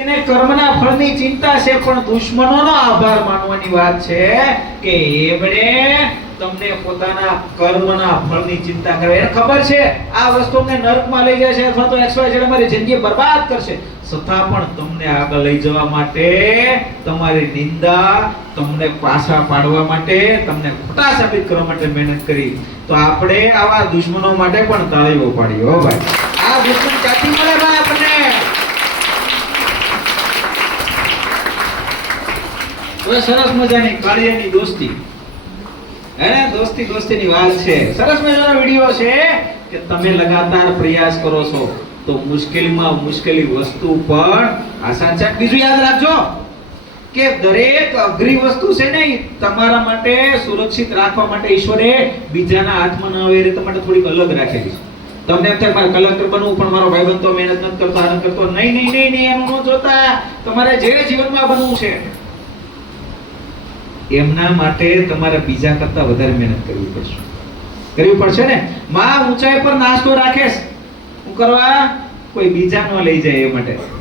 એને કર્મના ફળની ચિંતા છે, પણ દુશ્મનોનો આભાર માનવાની વાત છે કે એમણે તમને પોતાના કર્મના ફળની ચિંતા કરે. એને ખબર છે, આ વસ્તુ અમને નરકમાં લઈ જશે અથવા તો XYZ અમારી જિંદગી બરબાદ કરશે. છતાં પણ તમને આગળ લઈ જવા માટે, તમારી નિંદા તમને પાછા પાડવા માટે, તમને ખોટા સાબિત કરવા માટે મહેનત કરી. તો આપણે આવા દુશ્મનો માટે પણ તાળીઓ પાડીએ ભાઈ આ દુશ્મન ક્યાંથી મળે ભાઈ આપણને હવે સરસ મજાની કાળિયાની દોસ્તી. હે, દોસ્તી દોસ્તીની વાત છે. સરસ મજાનો વીડિયો છે કે તમે લગાતાર પ્રયાસ કરો છો તો મુશ્કેલીમાં મુશ્કેલી વસ્તુ પણ આસાન છે. બીજું યાદ રાખજો કે દરેક અઘરી વસ્તુ છે ને તમારા માટે સુરક્ષિત રાખવા માટે ઈશ્વરે બીજાના હાથમાં ન આવે એ રીતે માટે થોડીક અલગ રાખેલી છે. તમને એમ મારે કલેક્ટર બનવું પણ મારો ભાઈ બનતો, મહેનત નથી કરતો આનંદ કરતો. નહીં નહીં નહીં નહીં, એનું ન જોતા. તમારે જે જીવનમાં બનવું છે એમના માટે તમારે બીજા કરતા વધારે મહેનત કરવી પડશે. કરવી પડશે ને? માં ઊંચાઈ પર નાસ્તો રાખેશ હું કરવા? કોઈ બીજા ન લઈ જાય એ માટે.